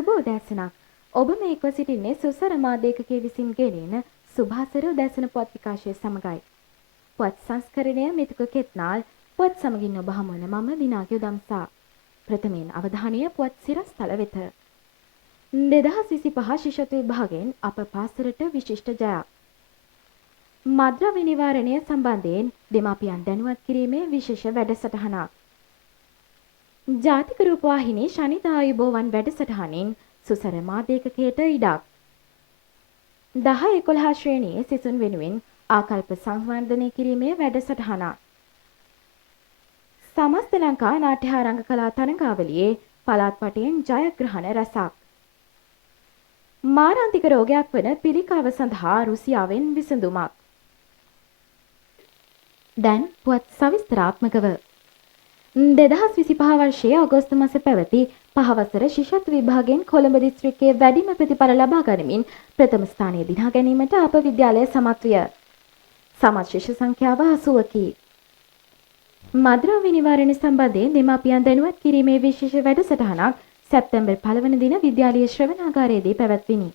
සුබ උදෑසනක්. ඔබ මේ එක්ව සිටින්නේ සුසර මාධ්‍යකයේ විසින් ගෙනෙන සුභාසර උදෑසන පුවත් විකාශය සමගයි. පුවත් සංස්කරණය මිතුක කෙත්නාල් පුවත් සමගින් ඔබ හමු වන මම විනාගේ උදම්සා. ප්‍රථමයෙන් අවධානය පුවත් සිරස්තල වෙත. 2025 ශිෂ්‍යත්ව විභාගයෙන් අප පාසලට විශිෂ්ට ජයක්. මද්‍රව්‍ය නිවාරණය සම්බන්ධයෙන් දෙමාපියන් දැනුවත් කිරීමේ විශේෂ වැඩසටහනක්. ජාතික රූපවාහිනී ශනිදා ආයුබෝවන් වැඩසටහනින් සුසර මාධ්‍යකයට ඉඩක්. 10-11 ශ්‍රේණියේ සිසුන් වෙනුවෙන් ආකල්ප සංවර්ධනය කිරීමේ වැඩසටහනක්. සමස්ත ලංකා නාට්‍ය හා රංග කලා තරඟාවලියේ පළාත් වටයෙන් ජයග්‍රහණ රැසක්. මාරාන්තික රෝගයක් වන පිළිකාව සඳහා රුසියාවෙන් විසඳුමක්. දැන් පුවත් සවිස්තරාත්මකව 2025 වර්ෂයේ අගෝස්තු මාස පැවති පහවසර ශිෂ්‍යත්ව විභාගයෙන් කොළඹ දිස්ත්‍රික්කයේ වැඩිම ප්‍රතිඵල ලබා ගනිමින් ප්‍රථම ස්ථානය දිනා ගැනීමට අප විද්‍යාලය සමත් විය. සමත් ශිෂ්‍ය සංඛ්‍යාව 80කි. මද්‍රව්‍ය නිවාරණ සම්බන්ධයෙන් දෙමාපියන් දැනුවත් කිරීමේ විශේෂ වැඩසටහනක් සැප්තැම්බර් 1 වන දින විද්‍යාලීය ශ්‍රවණාගාරයේදී පැවැත්විණි.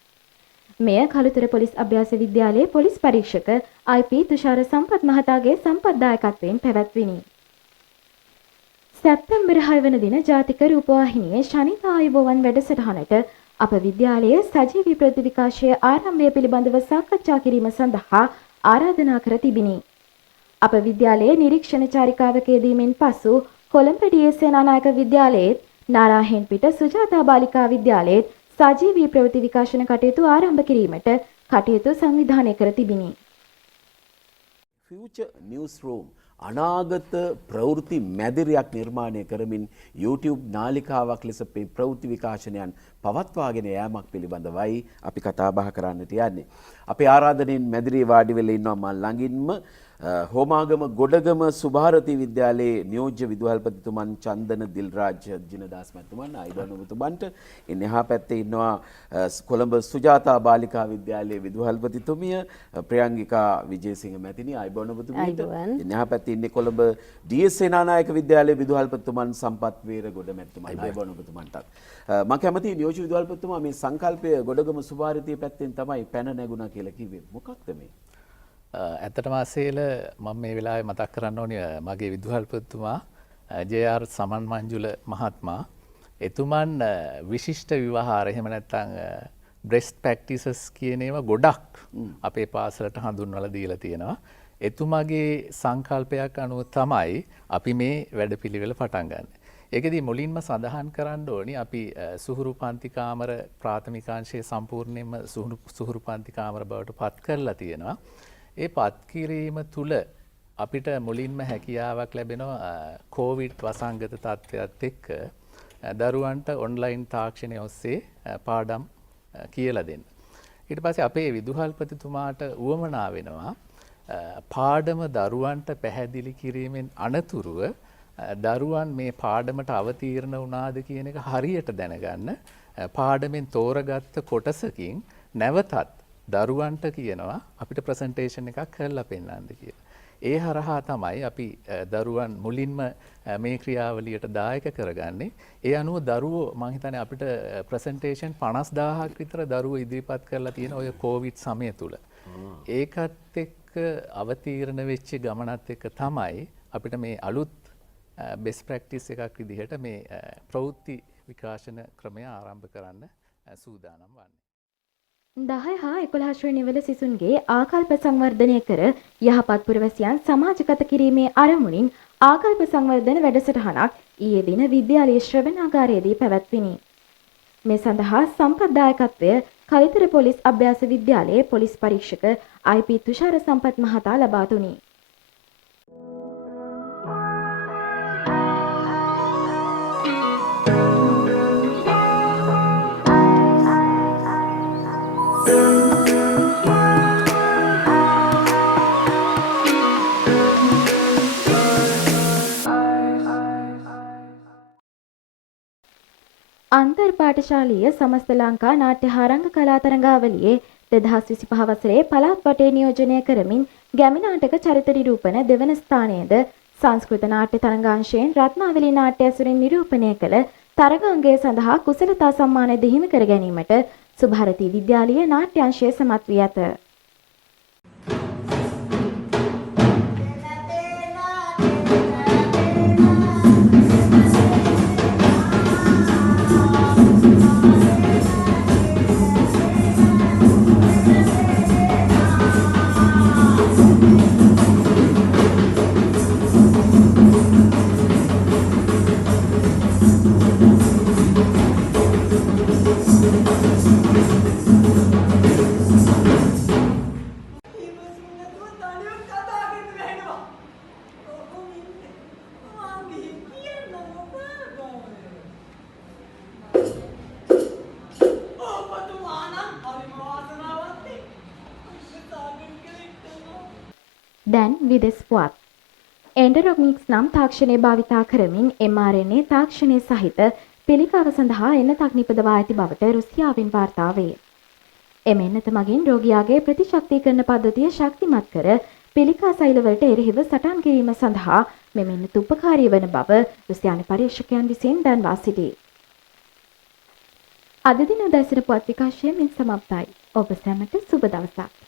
මෙය කළුතර පොලිස් අභ්‍යාස විද්‍යාලයේ පොලිස් පරීක්ෂක I.P. තුෂාර සම්පත් මහතාගේ සම්පත්දායකත්වයෙන් පැවැත්විණි. සැප්තැම්බර් 6 වන දින ජාතික රූපවාහිනියේ ශනිදා ආයුබෝවන් වැඩසටහනට අප විද්‍යාලයේ සජීවී ප්‍රතිවිකාශයේ ආරම්භය පිළිබඳව සාකච්ඡා කිරීම සඳහා ආරාධනා කර තිබිනි. අප විද්‍යාලයේ නිරීක්ෂණ චාරිකාවක යෙදීමෙන් පසු කොළඹ ඩී.එස්. සේනානායක විද්‍යාලයේ නාරාහෙන්පිට සුජාතා බාලිකා විද්‍යාලයේ සජීවී ප්‍රවෘත්ති විකාශන කටයුතු ආරම්භ කිරීමට කටයුතු සංවිධානය කර තිබිනි. ෆියුචර් නිවුස් රූම් අනාගත ප්‍රවෘත්ති මැදිරියක් නිර්මාණය කරමින් YouTube නාලිකාවක් ලෙස ප්‍රවෘත්ති විකාශනයන් පවත්වාගෙන යාමක් පිළිබඳවයි අපි කතා බහ කරන්නට යන්නේ. අපේ ආරාධනෙන් මැදිරියේ වාඩි වෙලා ඉන්නවා මා ළඟින්ම හෝමාගම ගොඩගම සුභාරති විද්‍යාලයේ නියෝජ්‍ය විදුහල්පතිතුමන් චන්දන දිල්රාජ් ජිනදාස් මැතිතුමන් ආයිබෝන් ඔබතුමන්ට. ඉන්නේ එහා පැත්තේ ඉන්නවා කොළඹ සුජාතා බාලිකා විද්‍යාලයේ විදුහල්පතිතුමිය ප්‍රියංගිකා විජේසිංහ මැතිණිය ආයිබෝන් ඔබතුමීට. ඉන්නේ එහා පැත්තේ ඉන්නේ කොළඹ ඩී.එස්. සේනානායක විද්‍යාලයේ විදුහල්පතිතුමන් සම්පත් වේරගොඩ මැතිතුමන් ආයිබෝන් ඔබතුමන්ටත්. මම කැමතියි නියෝජ්‍ය විදුහල්පතිතුමා මේ සංකල්පය ගොඩගම සුභාරතිය පැත්තෙන් තමයි පැන නැගුණා කියලා කිව්වේ. මොකක්ද මේ? ඇත්තටම ආසේල මම මේ වෙලාවේ මතක් කරන්න ඕනේ මගේ විදුහල්පතිතුමා ජේ.ආර්. සමන් මංජුල මහත්මයා. එතුමන් විශිෂ්ට විවාහාර එහෙම නැත්නම් බ්‍රෙස්ට් ප්‍රැක්ටිසස් කියන ඒවා ගොඩක් අපේ පාසලට හඳුන්වලා දීලා තියෙනවා. එතුමාගේ සංකල්පයක් අනුව තමයි අපි මේ වැඩපිළිවෙල පටන් ගන්න. ඒකෙදි මුලින්ම සඳහන් කරන්න ඕනි අපි සුහුරු පන්ති කාමර ප්‍රාථමිකාංශයේ සම්පූර්ණයෙන්ම සුහුරු පන්ති කාමර බවට පත් කරලා තියෙනවා. ඒ පත් කිරීම තුළ අපිට මුලින්ම හැකියාවක් ලැබෙනවා කොවිඩ් වසංගත තත්ත්වයත් එක්ක දරුවන්ට ඔන්ලයින් තාක්ෂණය ඔස්සේ පාඩම් කියලා දෙන්න. ඊට පස්සේ අපේ විදුහල්පතිතුමාට උවමනා වෙනවා පාඩම දරුවන්ට පැහැදිලි කිරීමෙන් අනතුරුව දරුවන් මේ පාඩමට අවතීර්ණ වුණාද කියන එක හරියට දැනගන්න පාඩමෙන් තෝරගත්ත කොටසකින් නැවතත් දරුවන්ට කියනවා අපිට ප්‍රසන්ටේෂන් එකක් කරලා පෙන්නන්න කියලා. ඒ හරහා තමයි අපි දරුවන් මුලින්ම මේ ක්‍රියාවලියට දායක කරගන්නේ. ඒ අනුව දරුවෝ මම හිතන්නේ අපිට ප්‍රසන්ටේෂන් 50000ක් විතර දරුවෝ ඉදිරිපත් කරලා තියෙන ඔය කොවිඩ් සමය තුල. ඒකත් එක්ක අවතීර්ණ වෙච්ච ගමනත් එක්ක තමයි අපිට මේ අලුත් බෙස්ට් ප්‍රැක්ටිස් එකක් විදිහට මේ ප්‍රවෘත්ති විකාශන ක්‍රමය ආරම්භ කරන්න සූදානම් වන්නේ. 10 හා 11 ශ්‍රේණිවල සිසුන්ගේ ආකල්ප සංවර්ධනය කර යහපත් පුරවැසියන් සමාජගත කිරීමේ අරමුණින් ආකල්ප සංවර්ධන වැඩසටහනක් ඊයේ දින විද්‍යාලීය ශ්‍රවණාගාරයේදී පැවැත්විණි. මේ සඳහා සම්පත්දායකත්වය කළුතර පොලිස් අභ්‍යාස විද්‍යාලයේ පොලිස් පරීක්ෂක I.P. තුෂාර සම්පත් මහතා ලබා දුනි. අන්තර් පාඨශාලීය සමස්ත ලංකා නාට්‍ය හා රංග කලා තරඟාවලියේ 2025 වසරේ පළාත් වටේ නියෝජනය කරමින් ගැමි නාටක චරිත නිරූපණ දෙවන ස්ථානයේද සංස්කෘත නාට්‍ය තරඟාංශයෙන් රත්නාවලී නාට්‍ය ඇසුරින් නිරූපණය කළ තරගාංගය සඳහා කුසලතා සම්මානය දෙහිමි කර ගැනීමට සුභාරතී විද්‍යාලීය නාට්‍ය අංශය සමත් වී ඇත. දැන් විදෙස් පුවත්. එන්ඩරොමික්ස් නම් තාක්ෂණය භාවිතා කරමින් mRNA තාක්ෂණය සහිත පිළිකාව සඳහා එන්නතක් නිපදවා ඇති බවට රුසියාවෙන් වාර්තා වේ. එම එන්නත මගින් රෝගියාගේ ප්‍රතිශක්තිකරණ පද්ධතිය ශක්තිමත් කර පිළිකා සෛලවලට එරෙහිව සටන් කිරීම සඳහා මෙම එන්නත උපකාරී වන බව රුසියානු පර්යේෂකයන් විසින් දන්වා සිටී. අද දින උදැසන පුවත් විකාශය මෙන් සමාප්තයි. ඔබ සැමට සුබ දවසක්.